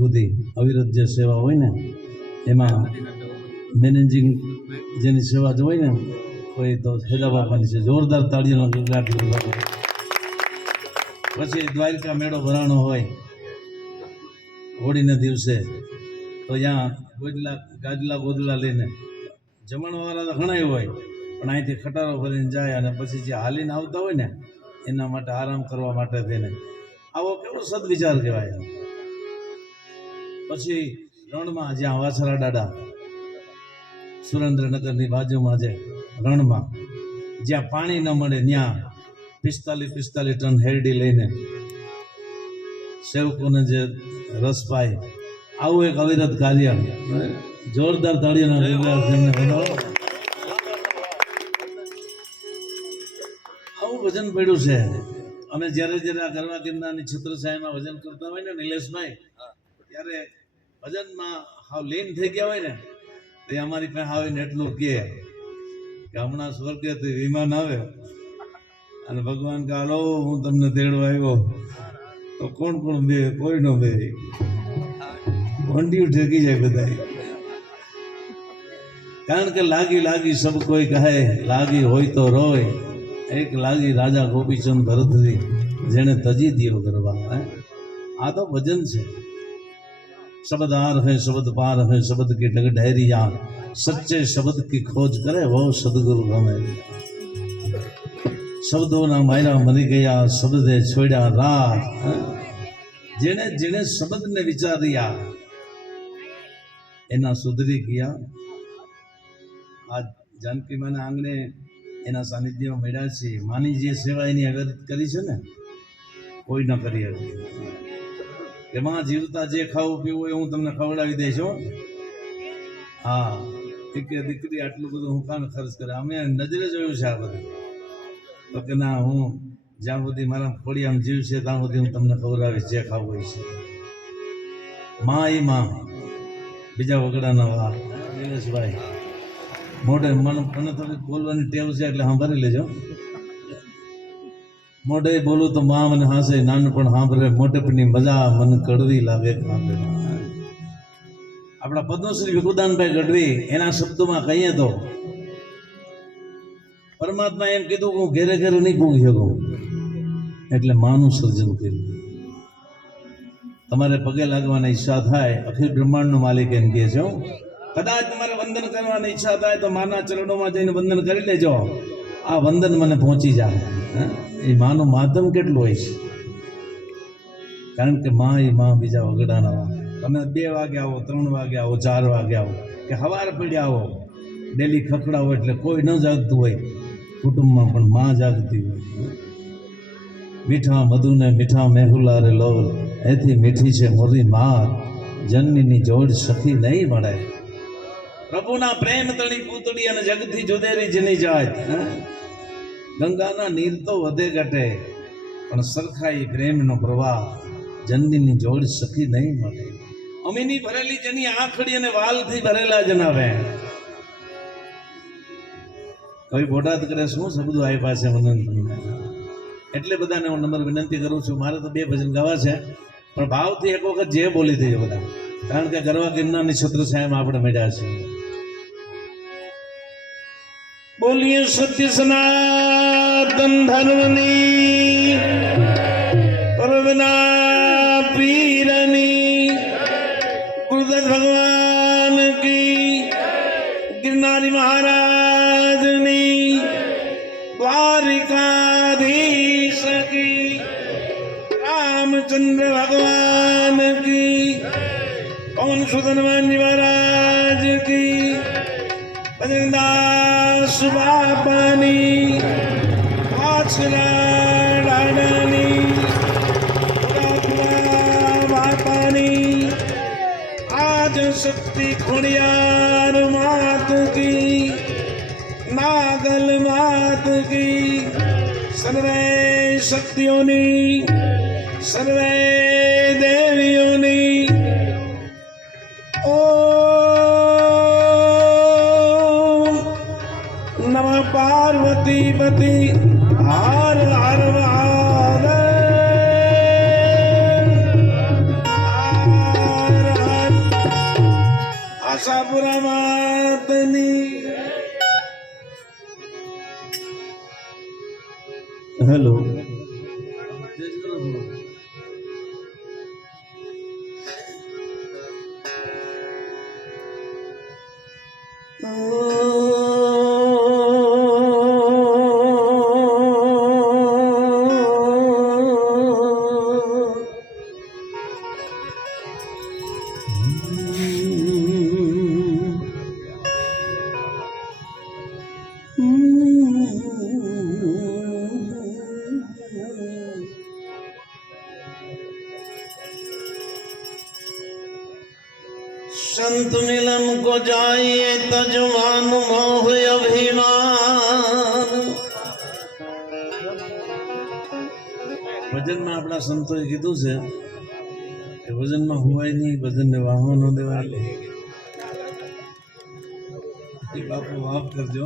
સુધી અવિરત જે સેવા હોય ને એમાં મેનેજિંગ જેની સેવા જ હોય ને કોઈ તો હેદા બાપાની છે, જોરદાર તાળીઓનો ગગડાટ કરવાનો. પછી દ્વારકા મેળો ભરાણો હોય હોળીના દિવસે, તો ત્યાં ગાજલા ગોદલા લઈને જમણવાળા તો ઘણા હોય, પણ અહીંથી ખટારો ભરીને જાય અને પછી જે હાલીને આવતા હોય ને એના માટે આરામ કરવા માટે થઈને આવો કેવો સદવિચાર કહેવાય. પછી રણમાં જ્યાં વાછરા દાદા સુરેન્દ્રનગરની બાજુમાં જે રણમાં જ્યાં પાણી ન મળે ત્યાં 45 ટન હેરડી લઈને સેવકોને જે રસ પાય, આવું એક અવિરત કાર્ય. જોરદાર તાળીઓના આવું ભજન પડ્યું છે. અમે જ્યારે આ ગરવા ગિરનારની છત્રછાયામાં ભજન કરતા હોય ને નિલેશભાઈ, ત્યારે ભજનમાં હાવ લીન થઈ ગયા હોય ને તે અમારી પાસે આવીને એટલું કહે કે હમણાં સ્વર્ગથી વિમાન આવે અને ભગવાન કે હાલો હું તમને તેડવા આવ્યો, તો કોણ બે? કોઈ નો બે, વંડિયું ઠેકી જાય બધા. કારણ કે લાગી સબ કોઈ કહે, લાગી હોય તો રોય, એક લાગી રાજા ગોપીચંદ ભરતરી જેને તજી દિયો ગરબા. આ તો ભજન છે. शब्द आर है शब्द पार है शब्द की डग डहरिया, सच्चे शब्द की खोज करे वो सदगुरु हमें. शब्दों ना मायरा मरी गया शब्दे छोड़ा रात. जेने जेने शब्द ने विचारिया एना सुधरी गया. आज जानकी माने आंगणे एना सानिध्यમાં મળ્યા છે. માની જે સેવા એની અગર કરી છે ને કોઈ ન કરી હતી કે માં જીવતા જે ખાવું પીવું હોય હું તમને ખવડાવી દઈશ. હા, દીકરી આટલું બધું હું કામ ખર્ચ કરે? અમે નજરે જોયું છે આ બધું. તો કે ના, હું જ્યાં સુધી મારા ખોડિયામાં જીવ છે ત્યાં સુધી હું તમને ખવડાવીશ જે ખાવું હોય છે. માં બીજા વગડાના વાહ. નિલેશભાઈ મોઢે મને થોડીક બોલવાની ટેવ છે એટલે સાંભળી લેજો. મોઢે બોલું તો માં મને હાસે, નાનપણ સાંભળે મોટેપની મજા મને કડવી લાગે. આપણા પદ્મશ્રી વિકુદાનભાઈ ગઢવી એના શબ્દોમાં કહીએ તો પરમાત્મા એમ કીધું કે હું ઘેરે ઘેરે નહીં પૂગી શકું, એટલે માનું સર્જન કર્યું. તમારે પગે લાગવાની ઈચ્છા થાય, અખિલ બ્રહ્માંડનો માલિક એમ કહે છે, કદાચ તમારે વંદન કરવાની ઈચ્છા થાય તો માના ચરણોમાં જઈને વંદન કરી લેજો. આ વંદન મને પહોંચી જાય. એ માનું માધ્યમ કેટલું હોય છે. કારણ કે માં બીજા વગડાના. તમે 2 વાગે આવો, 3 વાગે આવો, 4 વાગે આવો કે સવાર પડ્યા આવો, ડેલી ખખડાવો એટલે કોઈ ન જાગતું હોય કુટુંબમાં, પણ માં જાગતી હોય. મીઠા મધુને મીઠા મેહુલા રે લોલ, એથી મીઠી છે મોરી માત, જનનીની જોડ સખી નહીં મળે. પ્રભુના પ્રેમ તણી પૂતળી અને જગથી જુદેરી જેની જાત. ગંગાના નીર તો વધે ઘટે પણ સરખાઈ પ્રેમનો પ્રવાહ, જનનીની જોડ સખી નહીં મળે. અમીની ભરેલી જેની આંખડી અને વાલથી ભરેલા જનાવે. કવિ બોટાદ કરે શું શબ્દો આપ્યા છે મને તમને. એટલે બધાને હું નંબર વિનંતી કરું છું. મારે તો 2 ભજન ગાવા છે, પણ ભાવથી એક વખત જે બોલી દેજો બધા. કારણ કે ગરવા ગિરનારની છત્રછાયામાં આપણે મળ્યા છે. બોલીએ સત્ય સનાતન ધર્મની, પરમના પીરની, ગુરુદત્ત ભગવાન કી, ગિરનારી મહારાજની, દ્વારિકાધીશ કી, રામચંદ્ર ભગવાન કી, પવન સુત હનુમાનજી મહારાજ કી, બજરંગદાસ બાપાની, વાછરા દાદાની, બાપાની, આજ શક્તિ ખોડિયાર માત કી, નાગલ માત કી, સર્વે શક્તિઓની, સર્વે દેવીઓની. નમઃ પાર્વતી પતિ હર હર મહાદેવ. આશાપુરા માતની હેલો संत मिलन को जाइए तजमान मोह अभिमान भजन में अपना संतों कीधु से भजन में हुआ ही नहीं भजन ने वाहो न देवा बापू माफ कर दो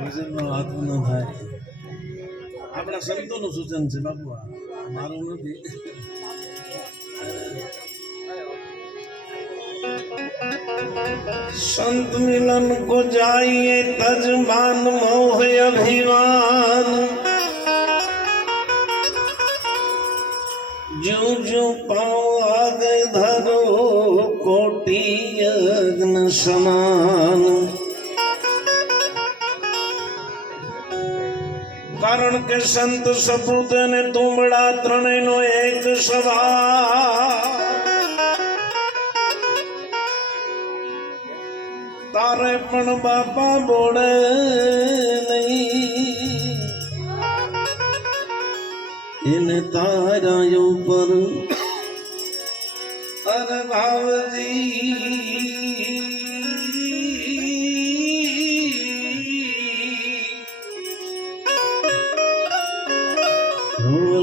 भजन में हाथ न थाय अपना संतों नु सूचन से बापू मारू नहीं संत मिलन को जाइए तजमान मोह अभिमान जो जो पाओ आगे धरो कोटि यज्ञ समान कारण के संत सपूत ने तुमड़ा त्रणय नो एक सवाल तारे पण बापा बोले नहीं इन तारा ऊपर अरे भाव जी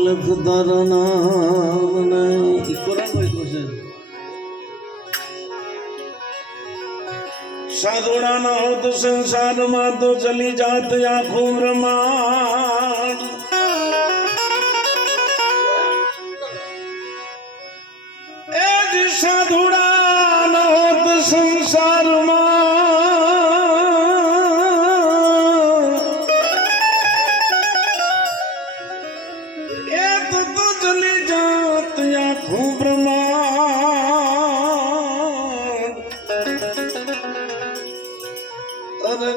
लख तारा नाम नहीं कोई क्वेश्चन साधुड़ा न हो तो संसार में तो चली जात आँखों ब्रह्मांड साधुड़ा न हो तो संसार में तो चली जात आँखों ब्रह्मांड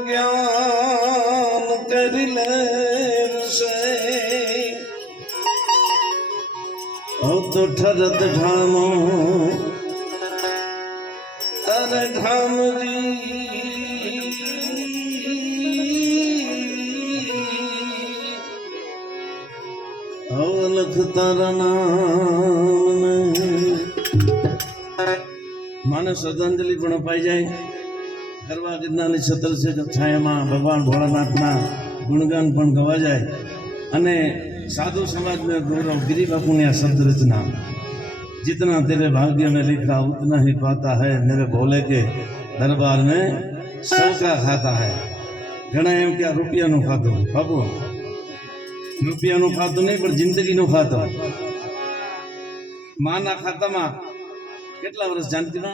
ज्ञान कर ले से तो ठरत ढामो अरे ढाम जी लख तारा नाम माने श्रद्धांजलि पण अपाई जाए गरबा गिरनार छत्र से छाया में भगवान भोलानाथ ना गुणगान पण गवा जाए अने साधु समाज में गौरव गिरी बापू ने शब्द रचना जितना तेरे भाग्य में लिखा उतना ही पाता है मेरे भोले के दरबार में सबका खाता है घना एम क्या रुपया नु खातो बापू रुपया नु खातो नहीं पर जिंदगी नु खातो माना खाता में કેટલા વર્ષ जानती ना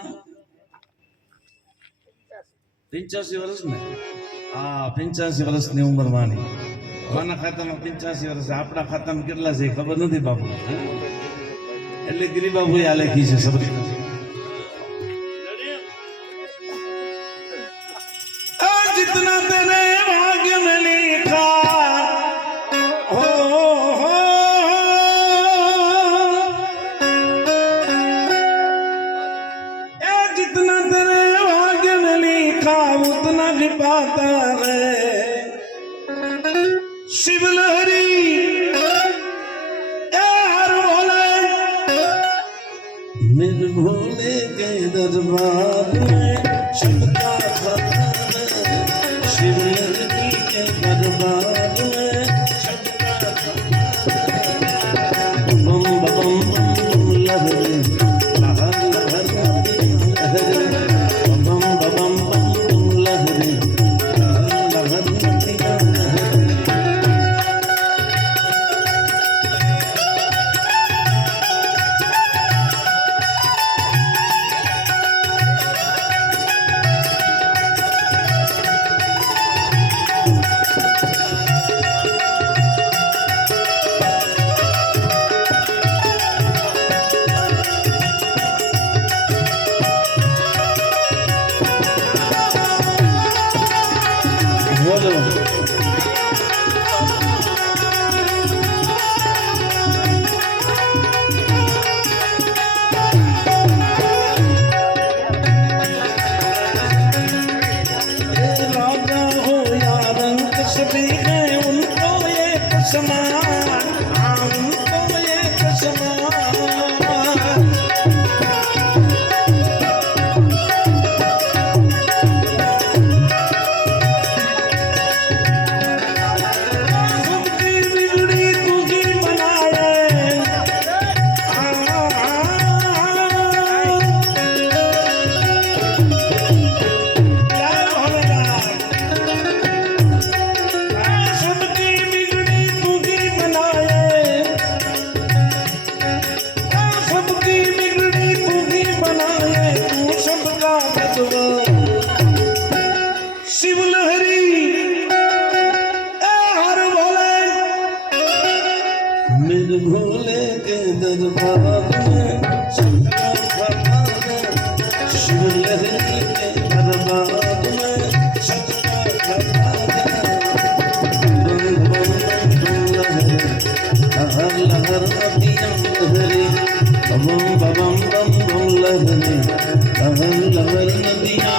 85 વર્ષ ને હા 85 વર્ષની ઉંમર માની માના ખાતામાં 85 વર્ષ આપણા ખાતામાં કેટલા છે ખબર નથી બાપુ એટલે ગિરી બાપુએ આ લખી છે શબ્દ जितना तेरे भाग्य में लिखा हो जितना तेरे भाग्य में लिखा उतना भी पाता है शिव लहरी हर भोले मेरे भोले के दरबार में सबका खाता है शिव लहरी के दरबार में सबका खाता है बम बम लहरी लहर लहर लहरी बम बम लहरी लहर लहर के दरबार में सबका खजाना, शिव लहरी के दरबार में सबका खजाना। लहर लहर नदियाँ लहरी, बम बम बम बम लहरी, लहर लहर नदियाँ।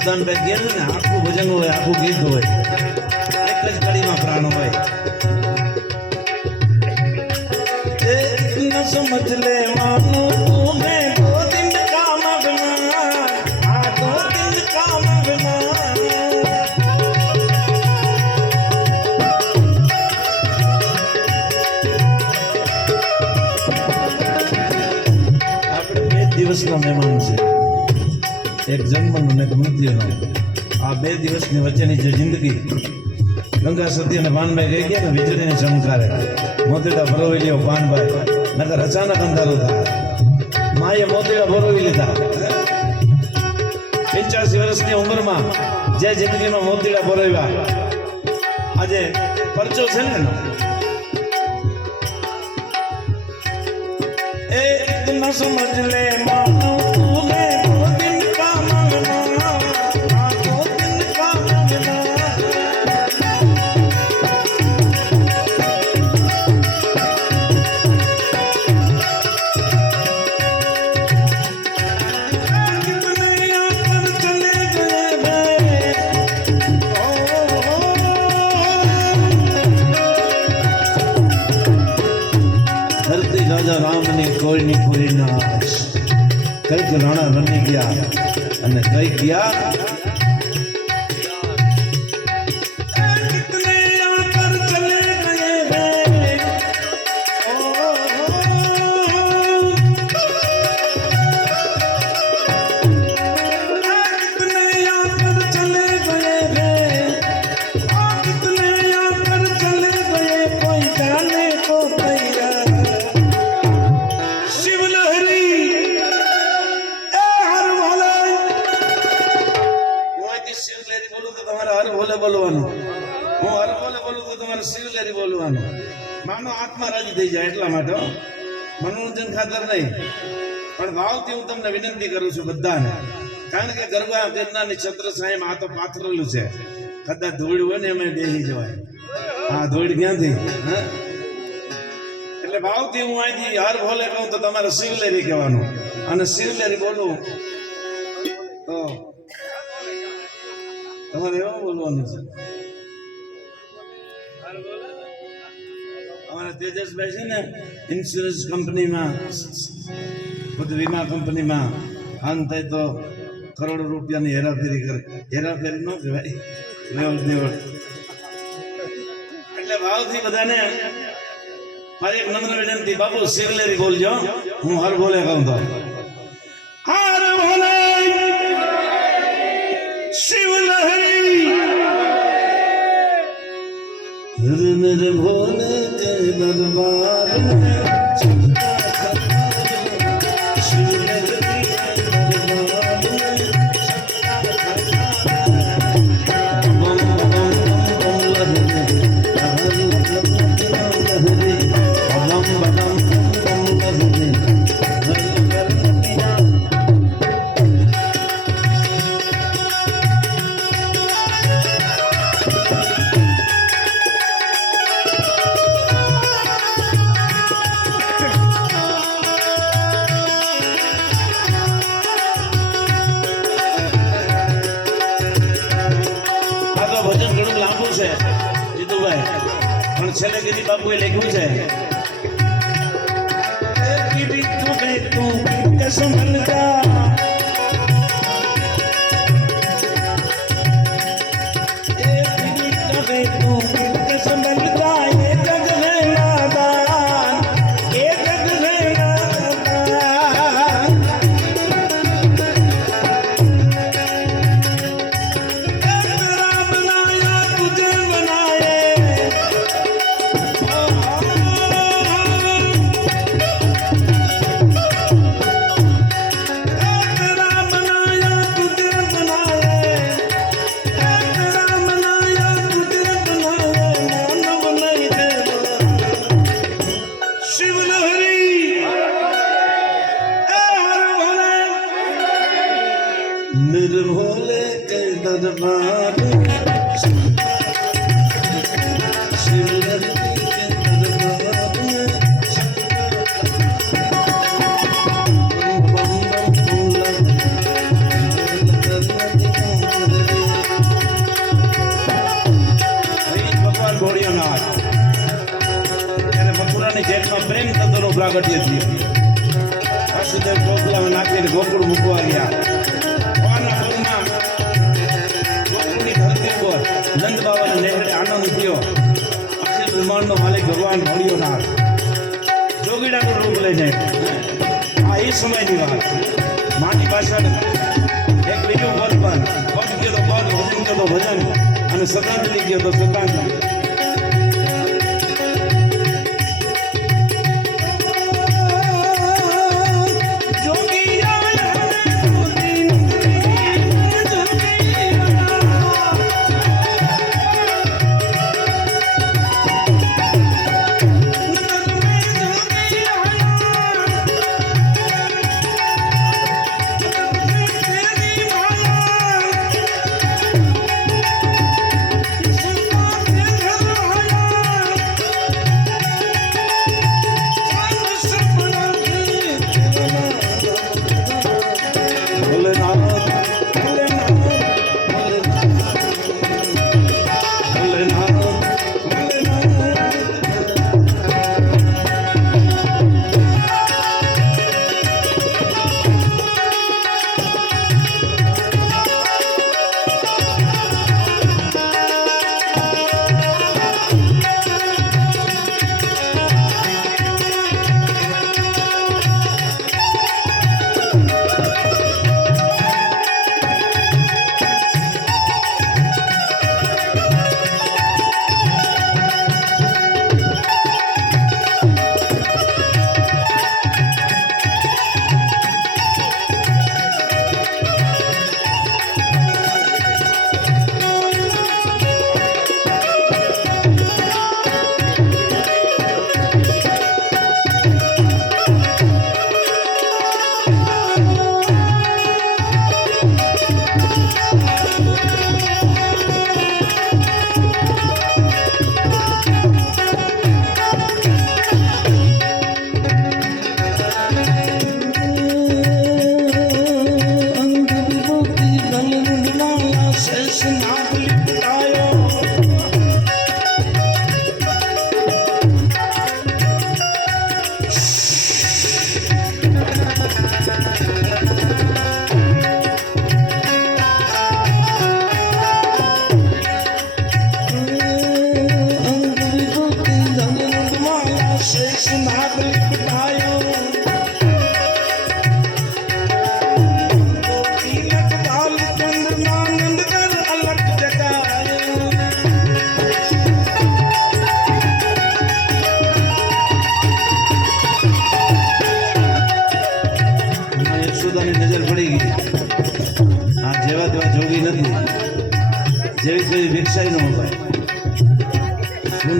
ભગવાન ભાઈ કહે છે ને આખું ભજન હોય આખું ગીત હોય એક જ કડીમાં પ્રાણ હોય न समझ ले मानो तुम्हें दो दिन का मगना हाँ 2 दिन का मगना આપણે 2 દિવસના મહેમાન છે એક જન્મનો ને એક મૃત્યુનો આ 2 દિવસની વચ્ચેની જે જિંદગી ગંગા સતી અને પાનભાઈ ગઈ ગયા ને વીજળીને ચમકારે મોતીડા ભરોવી લ્યો પાનભાઈ નકર અચાનક અંધારું થાય માએ મોતીડા ભરોવી લીધા 85 વર્ષની ઉંમરમાં જે જિંદગીમાં મોતીડા ભરોવ્યા આજે પરચો છે ને ए इतना समझ ले मानो तुम्हें 2 दिन का मगना हाँ 2 दिन का मगना રાજા રામની કોઈની કોઈ નાશ. કઈક રાણા રમી ગયા અને કઈ ગયા બોલવાનું, હું હર બોલે બોલું તો તમારે શિવલેરી બોલવાનું. માનો આત્મા રાજી થઈ જાય એટલા માટે મનોરંજન ખાતર નહીં, પણ ભાવથી હું તમને વિનંતી કરું છું બધાને. કારણ કે ગરબા ગિરનારની છત્ર સાહેબ આ તો પાથરેલું છે, કદાચ ધૂળ હોય ને અમે બેસી જવાય. હા, ધૂળ ક્યાંથી? એટલે ભાવથી હું અહીંથી હર બોલે કહું તો તમારે શિવલેરી કહેવાનું, અને શિવલેરી બોલું તો તમારે એવું બોલવાનું છે. અમારા તેજસભાઈ છે ને ઇન્સ્યોરન્સ કંપનીમાં, બધું વીમા કંપનીમાં આમ થાય તો કરોડો રૂપિયાની હેરાફેરી કરે. હેરાફેરી ન કહેવાય, લેવડ દેવડ. એટલે ભાવથી બધાને મારી એક નમ્ર વિનંતી, બાપુ શિવલેરી બોલજો, હું હર બોલે કહું તો હર બોલે શિવલહરી નર ભોલે કે દરબાર પણ છેલ્લે ગીરી બાપુએ લખ્યું છે निर्भोले के दरबार शिवलहरी के दरबार ભગવાન ભોળિયાનાથ ત્યારે મથુરાની જેલમાં પ્રેમ તત્વનો પ્રાગટ્ય થયું. વાસુદેવ ગોકુળમાં નાખીને ગોકુળ મૂકવા ગયા. નંદ બાબાને નેહડે આનંદ થયો. અખિલ બ્રહ્માંડનો માલિક ભગવાન ભોળિયોનાથ જોગીડાનું રૂપ લઈને આ એ સમયની વાત. માની પાછળ એક બીજું પદ પણ, પદ ગયો તો પદ, ભજન ગયો તો ભજન, અને શ્રદ્ધાંજલિ ગયો તો શ્રદ્ધાંજલિ.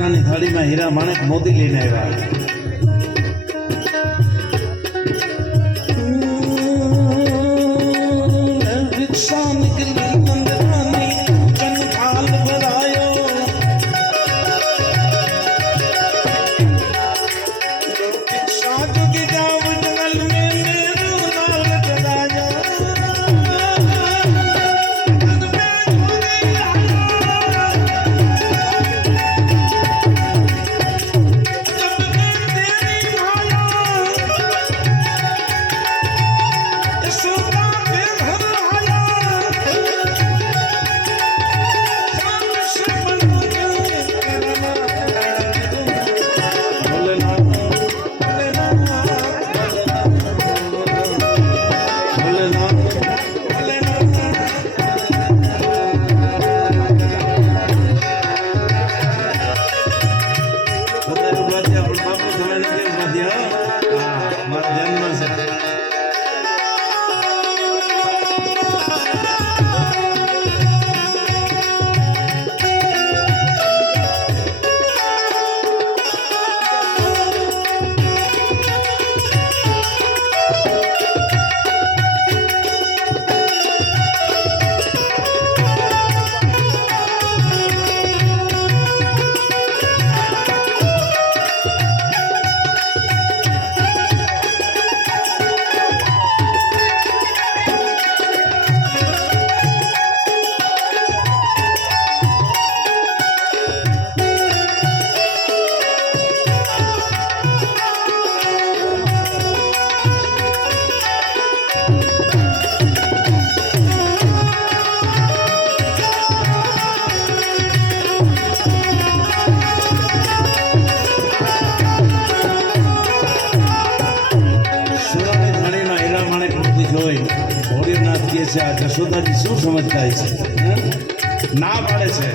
સોનાની થાળીમાં હીરા માણેક મોતી લઈને આવ્યા રિક્ષા નીકળી નંદરાની ચનખાલ ભરાયો રિક્ષા જોગી જાવ જંગલ में मेरो नाल चलाया ભોળીનાથ કહે છે આ જશોદાજી શું સમજતા છે ના પાડે છે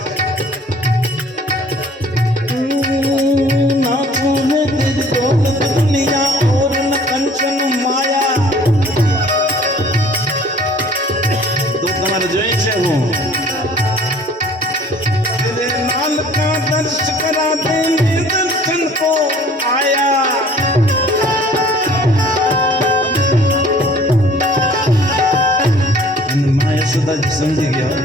તો તમારે જોઈએ છે હું નાલ કા દર્શ કરા દે દર્શન કો આયા યશોદાજી સમજી ગયા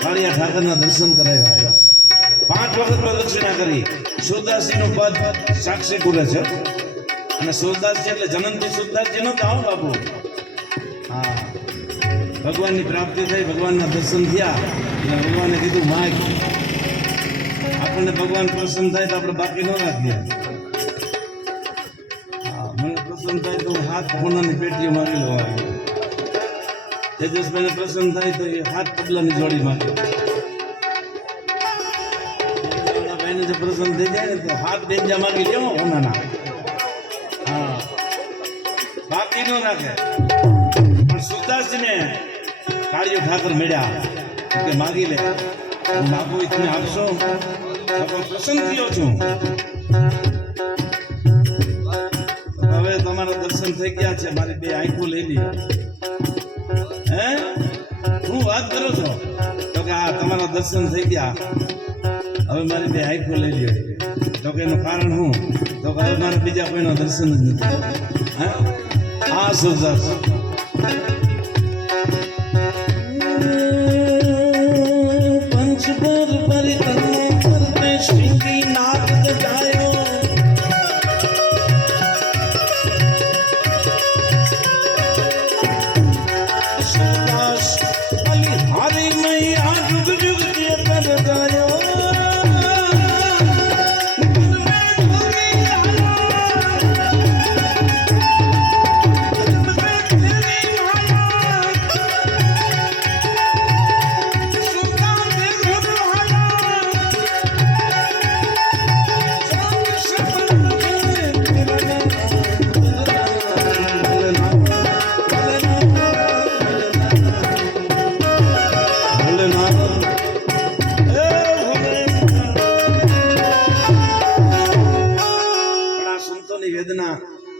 કાળિયા ઠાકરના દર્શન કરાવ્યા 5 વખત પ્રદક્ષિણા કરી સુરદાસજી નું પદ સાક્ષી બોલે છે અને સુરદાસજી એટલે જનનથી સુરદાસજી નો આવો બાપુ હા ભગવાનની પ્રાપ્તિ થઈ ભગવાનના દર્શન થયા અને ભગવાને કીધું માગ આપણને ભગવાન પ્રસન્ન થાય તો આપણે બાકી ન રાખીએ હા મને પ્રસન્ન થાય તો હાથ સોનાની પેટીઓ માગી લો તેજસભાઈને પ્રસન્ન થાય તો એ હાથ તબલાની જોડી માંગે ભાઈને જે પ્રસન્ન થઈ જાય ને તો હાથ બેંજા માંગી લેવો હોનાના હા બાકી ન રાખે પણ સુરદાસજીને કાળિયો ઠાકર મળ્યા કે માગી લે હું માગું તમે આપશો પ્રસન્ન થયો છું હવે તમારા દર્શન થઈ ગયા છે મારી 2 આંખો લઈ લી હે હું વાત કરો છો તો કે આ તમારા દર્શન થઈ ગયા હવે મારી 2 આંખો લઈ લ્યો તો કે એનું કારણ હું તો કે હવે મારે બીજા કોઈનો દર્શન જ નથી હે આ સુરદાસ પંચબર પરિક્રમા કરતે શ્રીંગી નાથ ગજાયો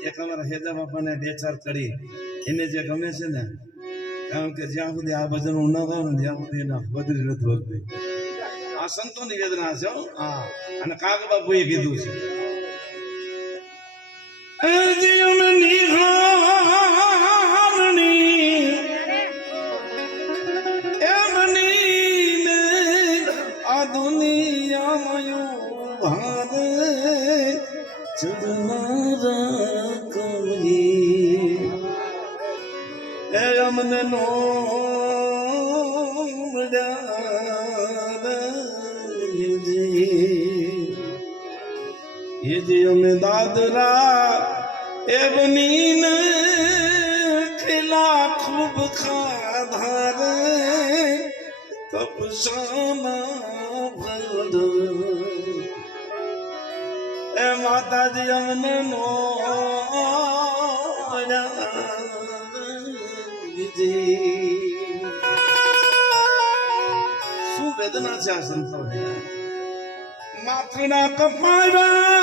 એક અમારા હેજા બાપાને 2-4 કરી એને જે ગમે છે ને કારણ કે જ્યાં સુધી આ ભજન હું ન ગાઉં ને ત્યાં સુધી એના બદરી નથી વધતી આ સંતોની વેદના છે હો. હા અને કાગ બાપુએ કીધું છે આ દુનિયામાં ભારે ચડનારા કમરી એ અમને નો ये जो में दादरा ए बनी ने खिला खूब खाधार तपसाना भर ए माता जी हमने नो શું વેદના છે આ સંતોને માથના કપાયા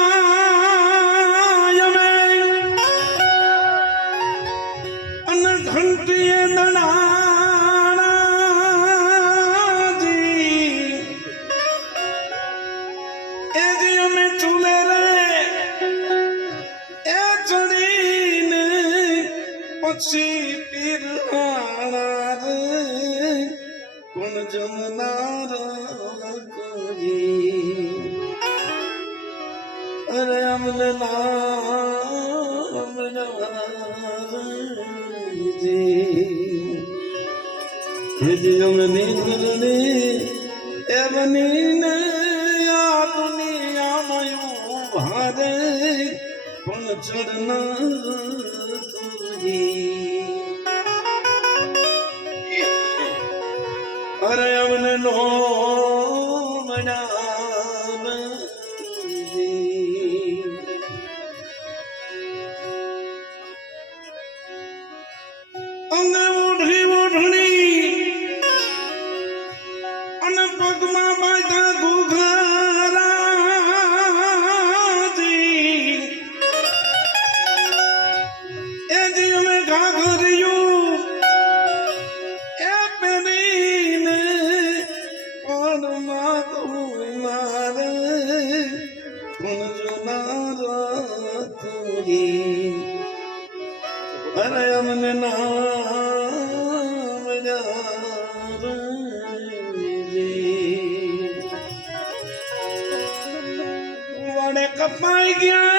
અને ઘંટીએ દણાજી એ જે અમે ચૂલે રે એ ચડીને પછી પીરહાણા રે કોણ જમનાર કોઈ અરે અમને નામ એ બનીને આ દુનિયામાં ભારે પણ ચડના અરે અમને નો અરે અમને નામ વડે કપાઈ ગયા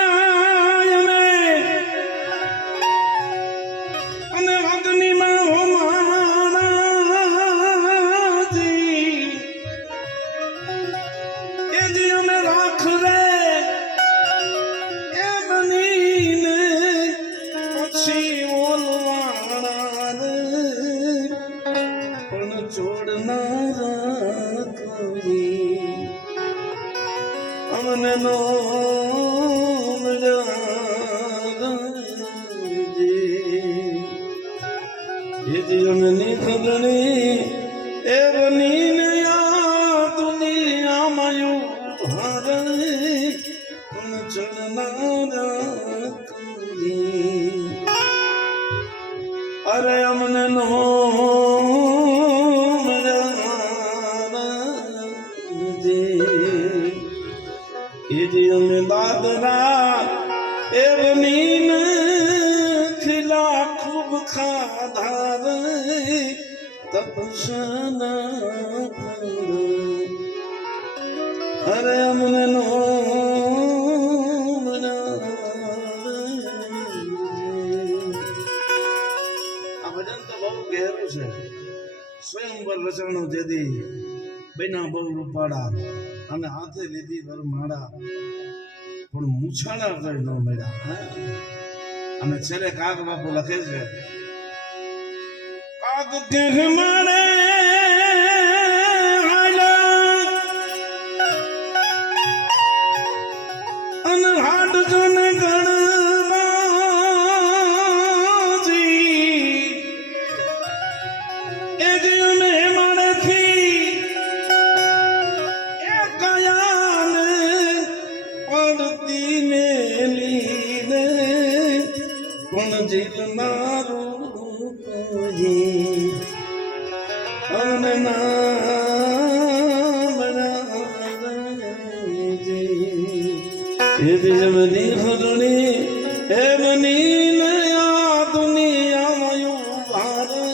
અને અગ્નિ માં હોમાજી એ જે અમે રાખ રે એ બનીને પછી છોડનારા કોઈ અમને નો ખબરની એ બનીને આ દુનિયામાં ભારે પણ ચડનારા કોઈ અરે અમને નો દાદરા એ બનીને ખીલા ખૂબ ખાધાર તપસના અરે અમને નો આ ભજન તો બહુ ગહેરું છે સ્વયંવર રચણું જેથી બન્યા બહુ રૂપાળા અને હાથે લીધી વરમાળા પણ મૂછાળા કરી ન મળ્યા અને છેલ્લે કાગ બાપુ લખે છે કાગ કે મારે અને હાડ જન ગણવાજી એ દિલ મે મારેથી એ કયાને પડતી મેલીને પણ જીલનારું કોઈ અને નામ એ જમની હરણી હે બની નયા દુનિયા ભારે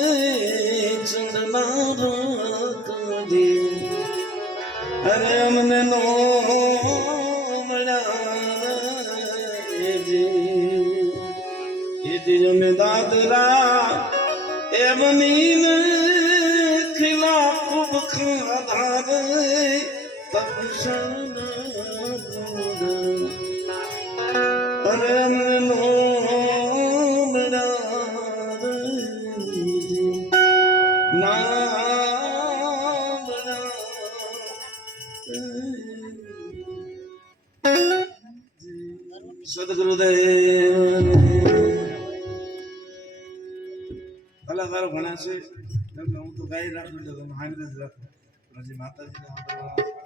ચંદના રકદી અરે અમને નો મળ્યા દાદરા એ બની ખિલા ખૂબ ખાધા રે તપસન અરે અમને નો મળ્યા સદગુરુદેવ કલાકારો ઘણા છે હું તો ગાઈ રાખું એટલે તમે હાંડ જ રાખો પછી માતાજીને